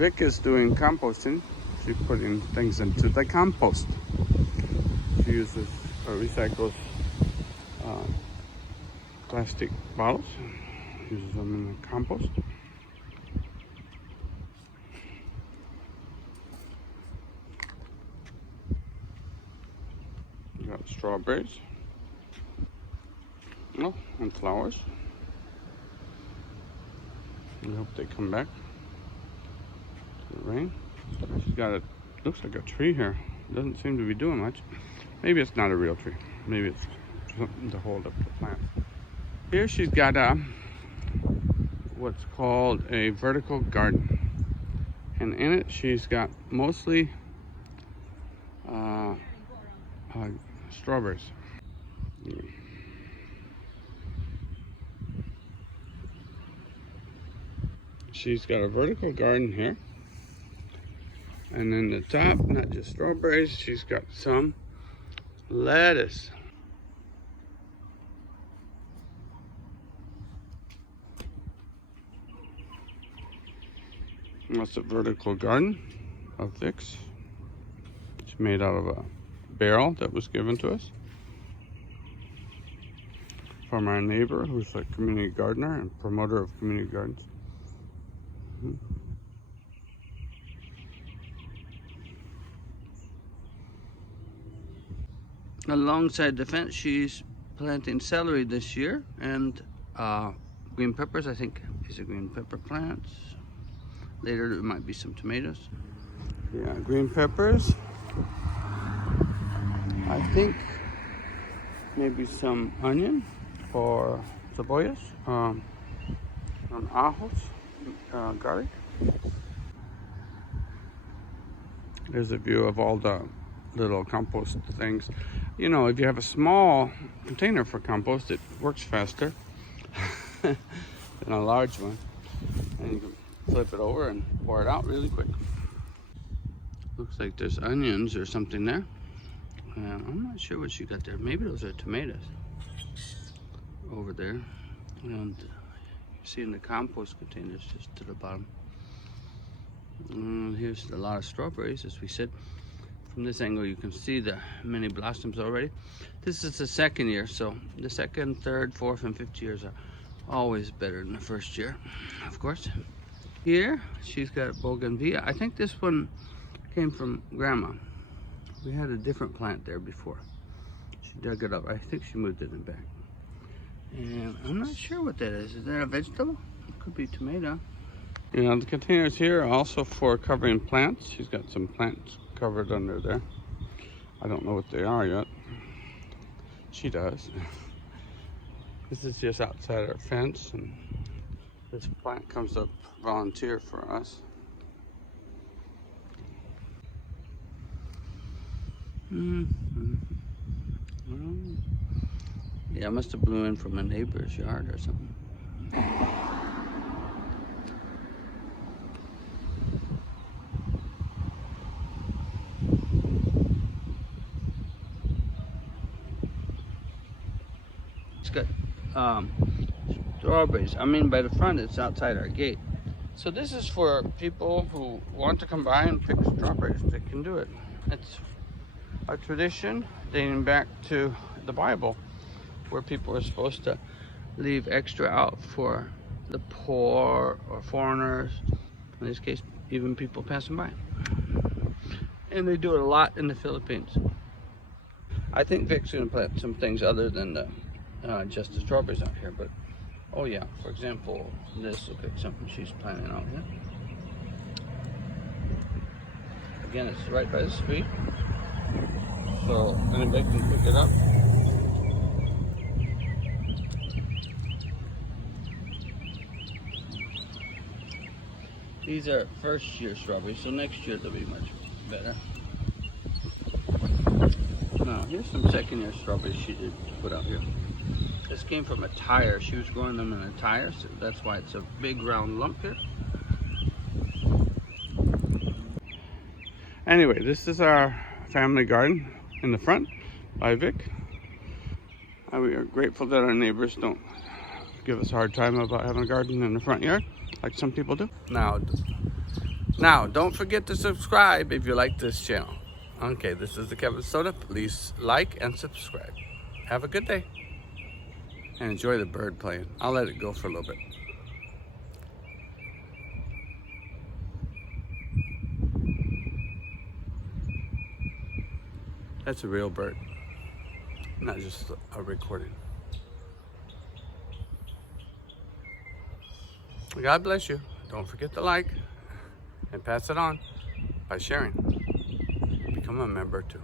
Vic is doing composting. She's putting things into the compost. She uses or recycles plastic bottles, uses them in the compost. We got strawberries. Oh, and flowers. We hope they come back to the rain. She's got a, looks like a tree here. Doesn't seem to be doing much. Maybe it's not a real tree. Maybe it's something to hold up the plant. Here she's got a, what's called a vertical garden. And in it she's got mostly strawberries. She's got a vertical garden here. And then the top, not just strawberries, she's got some lettuce. That's a vertical garden of Vic's. It's made out of a barrel that was given to us from our neighbor, who's a community gardener and promoter of community gardens. Alongside the fence, she's planting celery this year, and green peppers. I think these are green pepper plants. Later there might be some tomatoes. Yeah, green peppers. I think maybe some onion or cebollas, and ajos, garlic. There's a view of all the little compost things. You know, if you have a small container for compost, it works faster than a large one. And you can flip it over and pour it out really quick. Looks like there's onions or something there. And I'm not sure what she got there. Maybe those are tomatoes over there. And you see in the compost containers just to the bottom. And here's a lot of strawberries, as we said. From this angle you can see the many blossoms already. This is the second year, so the second, third, fourth, and fifth years are always better than the first year, of course. Here she's got bougainvillea. I think this one came from Grandma. We had a different plant there before. She dug it up. I think she moved it in back. And I'm not sure what that is. Is that a vegetable? It could be tomato. You know, the containers here are also for covering plants. She's got some plants covered under there. I don't know what they are yet. She does. This is just outside our fence, and this plant comes up volunteer for us. Yeah, I must have blew in from a neighbor's yard or something. It's got strawberries. I mean, by the front, it's outside our gate. So this is for people who want to come by and pick strawberries. They can do it. It's a tradition dating back to the Bible, where people are supposed to leave extra out for the poor or foreigners, in this case even people passing by. And they do it a lot in the Philippines. I think Vic's gonna plant some things other than the just the strawberries out here, but oh yeah, for example, this looks like something she's planting out here. Again, it's right by the street, so anybody can pick it up. These are first year strawberries, so next year they'll be much better. Now, here's some second year strawberries she did put out here. This came from a tire. She was growing them in a tire, so that's why it's a big round lump here. Anyway, this is our family garden in the front by Vic. We are grateful that our neighbors don't give us a hard time about having a garden in the front yard, like some people do. Now, Now, don't forget to subscribe if you like this channel. Okay, this is the Kevin Soda. Please like and subscribe. Have a good day. And enjoy the bird playing. I'll let it go for a little bit. That's a real bird, not just a recording. God bless you. Don't forget to like and pass it on by sharing. Become a member too.